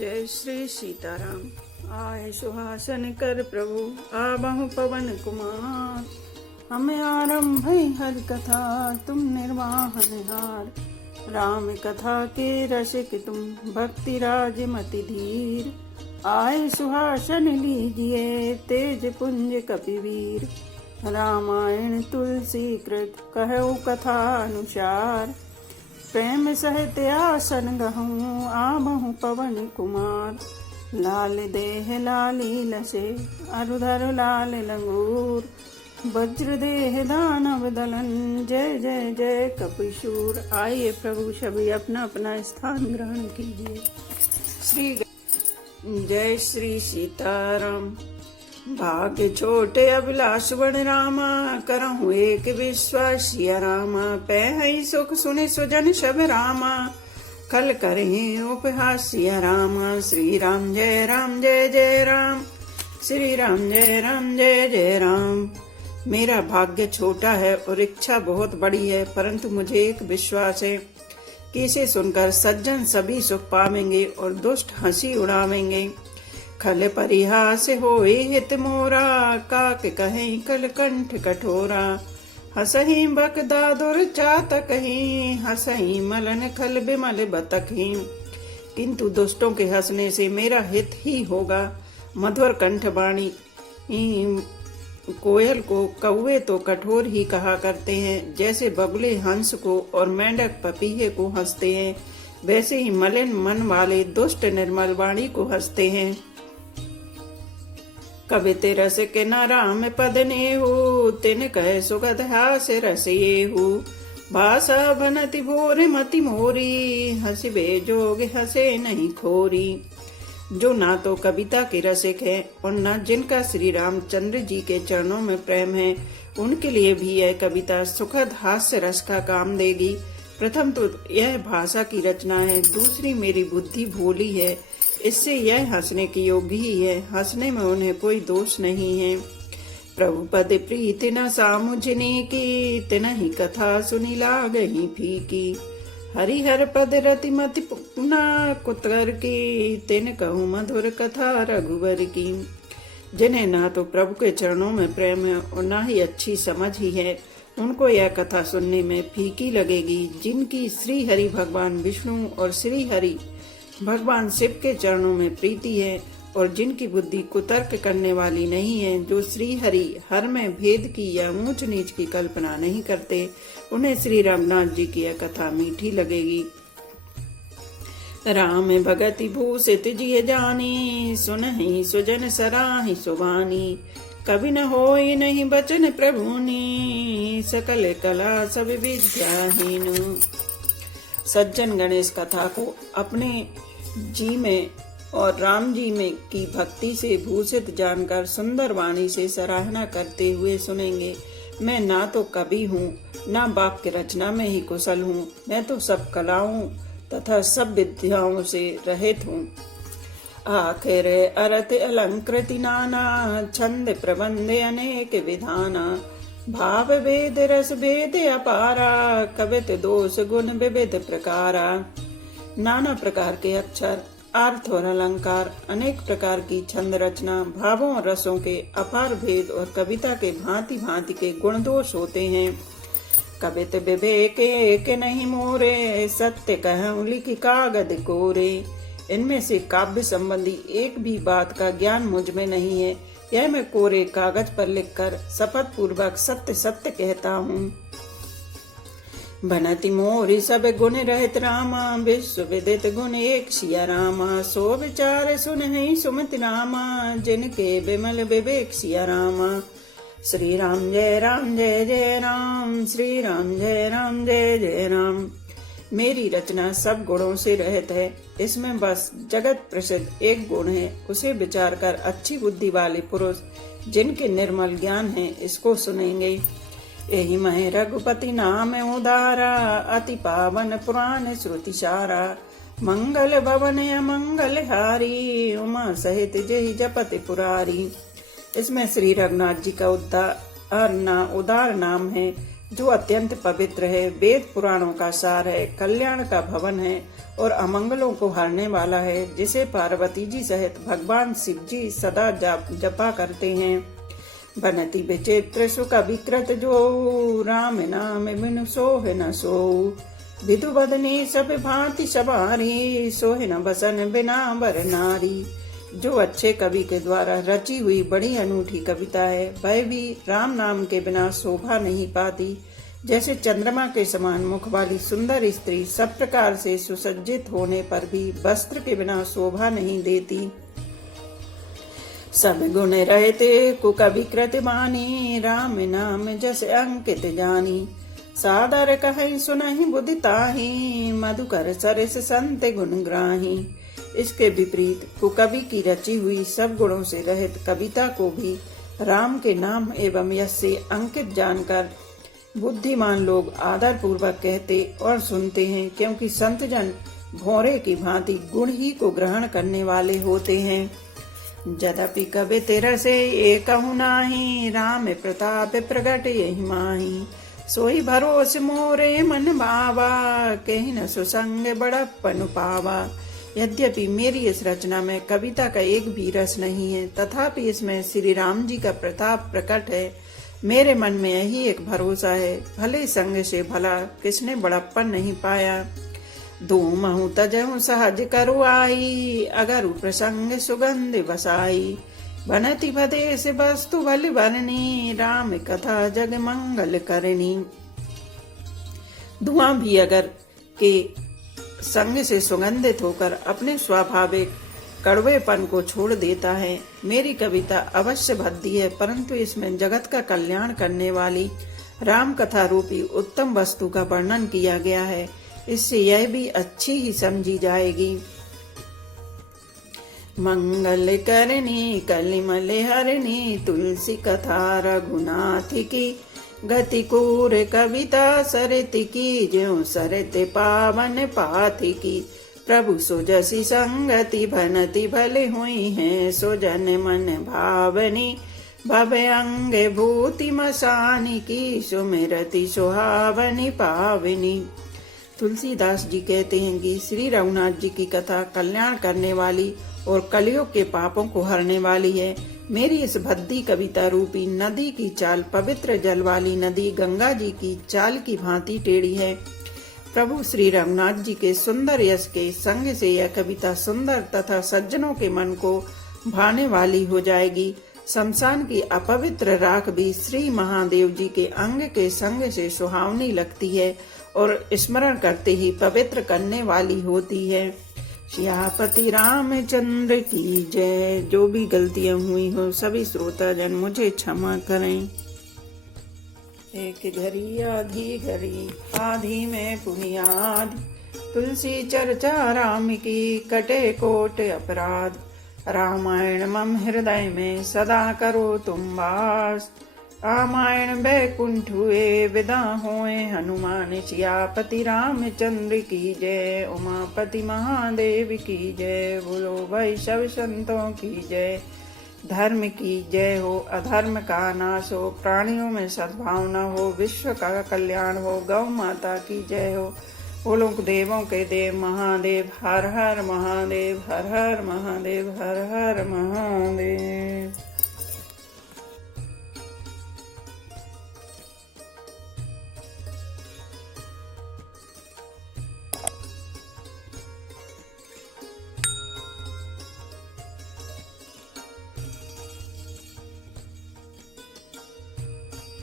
जय श्री सीताराम। आए सुहासन कर प्रभु आबहु पवन कुमार। हमें आरंभ हर कथा तुम निर्वाहन हार। राम कथा के रसिक तुम भक्ति राज मति धीर। आए सुहासन लीजिए तेज पुंज कपिवीर। रामायण तुलसी कृत कहु कथा अनुसार। प्रेम सहित आसन गहूँ आबहु पवन कुमार। लाल देह लाली लसे अरुधर लाल लंगूर। वज्र देह दानव दलन जय जय जय कपिशूर। आइए प्रभु सभी अपना अपना स्थान ग्रहण कीजिए। जय श्री सीताराम। भाग्य छोटे अभिलाष बन रामा करहु एक विश्वास सिया रामा। पै सुख सुने सुजन सब रामा कल करहि उपहास सिया रामा। श्री राम जय जय राम। श्री राम जय जय राम। मेरा भाग्य छोटा है और इच्छा बहुत बड़ी है, परंतु मुझे एक विश्वास है कि इसे सुनकर सज्जन सभी सुख पावेंगे और दुष्ट हंसी उड़ावेंगे। खल परिहास होए हित मोरा काक कहीं कल कंठ कठोरा। हसही बक दादुर चातकहीं हसही मलन खल बिमल बतकहीं। किंतु दुष्टों के हंसने से मेरा हित ही होगा। मधुर कंठ वाणी कोयल को कौवे तो कठोर ही कहा करते हैं, जैसे बगुले हंस को और मेंढक पपीहे को हंसते हैं, वैसे ही मलिन मन वाले दुष्ट निर्मल वाणी को हंसते हैं। कविते रस के न राम पद नेहु तिन कह सुगध हास रस येहु। भाषा बनति भोर मति मोरी हंसिबे जोग हंसे नहीं खोरी। जो ना तो कविता के रसिक है और न जिनका श्री रामचंद्र जी के चरणों में प्रेम है, उनके लिए भी यह कविता सुखद हास्य रस का काम देगी। प्रथम तो यह भाषा की रचना है, दूसरी मेरी बुद्धि भोली है, इससे यह हंसने की योग्य ही है। हंसने में उन्हें कोई दोष नहीं है। प्रभु पद प्रीति न सामुझने की तिन ही कथा सुनी लागही फीकी। हरिहर पद रति मति पुना कुतर की तिन कहूँ मधुर कथा रघुवर की। जिन्हें ना तो प्रभु के चरणों में प्रेम है और ना ही अच्छी समझ ही है, उनको यह कथा सुनने में फीकी लगेगी। जिनकी श्री हरि भगवान विष्णु और श्री हरि भगवान शिव के चरणों में प्रीति है और जिनकी बुद्धि कुतर्क करने वाली नहीं है, जो श्री हरि हर में भेद की या ऊंच नीच की कल्पना नहीं करते, उन्हें श्री रामनाथ जी की यह कथा मीठी लगेगी। राम भगति भूषित जिय जानी सुनहि सुजन सराहि सुबानी। कभी न होई नहीं बचन प्रभुनी सकल कला सब विद्याहीन। सज्जन गणेश कथा को अपने जी में और राम जी में की भक्ति से भूषित जानकर सुंदर वाणी से सराहना करते हुए सुनेंगे। मैं ना तो कवि हूँ, ना वाक्य रचना में ही कुशल हूँ, मैं तो सब कलाओं तथा सब विद्याओं से रहित हूँ। आखिर अर्थ अलंकृति नाना छंद प्रबंध अनेक विधाना। भाव भेद रस भेद अपारा कवित दोष गुण विविध प्रकारा। नाना प्रकार के अक्षर अर्थ और अलंकार, अनेक प्रकार की छंद रचना, भावों और रसों के अपार भेद और कविता के भांति भांति के गुण दोष होते हैं। कवित विवेक एक नहीं मोरे सत्य कहूँ लिखि कागद कोरे। इनमें से काव्य संबंधी एक भी बात का ज्ञान मुझ में नहीं है, यह मैं कोरे कागज पर लिखकर शपथ पूर्वक सत्य सत्य कहता हूँ। बनति मोरी सब गुण रहित रामा विश्व विदित गुण एक सिया रामा। सो विचार सुन ही सुमति रामा जिनके विमल विवेक सिया रामा। श्री राम जय जय राम। श्री राम जय जय राम। मेरी रचना सब गुणों से रहित है, इसमें बस जगत प्रसिद्ध एक गुण है, उसे विचार कर अच्छी बुद्धि वाले पुरुष जिनके निर्मल ज्ञान है इसको सुनेंगे। यही महे रघुपति नाम उदारा अति पावन पुराण श्रुति सारा। मंगल भवन अमंगल हारी उमा सहित जय जपति पुरारी। इसमें श्री रघुनाथ जी का उदार नाम है, जो अत्यंत पवित्र है, वेद पुराणों का सार है, कल्याण का भवन है और अमंगलों को हरने वाला है, जिसे पार्वती जी सहित भगवान शिव जी सदा जपा करते हैं। बनति विचित्र सुख विकृत जो, राम नाम बिनु सोह न सो। विधु बदने सब भांति सवारी, सोह न बसन बिना बर नारी। जो अच्छे कवि के द्वारा रची हुई बड़ी अनूठी कविता है, वह भी राम नाम के बिना शोभा नहीं पाती। जैसे चंद्रमा के समान मुख वाली सुंदर स्त्री सब प्रकार से सुसज्जित होने पर भी वस्त्र के बिना शोभा नहीं देती। सब गुण रहते कुकविकृत बानी, राम नाम जस अंकित जानी। सादर कहि सुनहि बुद्धि ताहि, मधुकर सरस संत गुण ग्राही। इसके विपरीत कुकवि की रची हुई सब गुणों से रहित कविता को भी राम के नाम एवं यश से अंकित जानकर बुद्धिमान लोग आदर पूर्वक कहते और सुनते हैं, क्योंकि संत जन भौरे की भांति गुण ही को ग्रहण करने वाले होते हैं। यद्यपि कवि तेरा से एकहु नाही, राम प्रताप प्रगट यही माही। सोई भरोस मोरे मन भावा, कहीं न सुसंग बड़प्पन पावा। यद्यपि मेरी इस रचना में कविता का एक भी रस नहीं है, तथापि इसमें श्री राम जी का प्रताप प्रकट है। मेरे मन में यही एक भरोसा है, भले संग से भला किसने बड़प्पन नहीं पाया। धूमहु तजहु सहज करु आई, अगर प्रसंग सुगंध बसाई। बनति भदेश वस्तु भल बरनी, राम कथा जग मंगल करनी। धुआं भी अगर के संग से सुगंधित होकर अपने स्वाभाविक कड़वेपन को छोड़ देता है। मेरी कविता अवश्य भद्दी है, परंतु इसमें जगत का कल्याण करने वाली राम कथा रूपी उत्तम वस्तु का वर्णन किया गया है। इससे यह भी अच्छी ही समझी जाएगी। मंगल करनी कलिमल हरनी, तुलसी कथा रघुनाथ की। गति कूर कविता सरत की, ज्यों सरत पावन पाथी की। प्रभु सुजसी संगति भनति भले हुई है, सुजन मन भावनी। भव अंग भूति मसानी की, सुमिरति सुहावनी पावनी। तुलसीदास जी कहते हैं कि श्री रघुनाथ जी की कथा कल्याण करने वाली और कलयुग के पापों को हरने वाली है। मेरी इस भद्दी कविता रूपी नदी की चाल पवित्र जल वाली नदी गंगा जी की चाल की भांति टेढ़ी है। प्रभु श्री रघुनाथ जी के सुंदर यश के संग से यह कविता सुंदर तथा सज्जनों के मन को भाने वाली हो जाएगी। शमशान की अपवित्र राख भी श्री महादेव जी के अंग के संग से सुहावनी लगती है और स्मरण करते ही पवित्र करने वाली होती है। सियापति रामचंद्र की जय। जो भी गलतियां हुई हो सभी श्रोता जन मुझे क्षमा करें। एक घड़ी आधी में पुनियाद, तुलसी चर्चा राम की कटे कोट अपराध। रामायण मम हृदय में सदा करो तुम वास, रामायण बैकुंठ हुए विदा होए हनुमान। सियापति रामचंद्र की जय, उमापति महादेव की जय। बोलो भाई सब संतों की जय। धर्म की जय हो, अधर्म का नाश हो, प्राणियों में सद्भावना हो, विश्व का कल्याण हो। गौ माता की जय हो। बोलो देवों के देव महादेव। हर हर महादेव, हर हर महादेव, हर हर महादेव।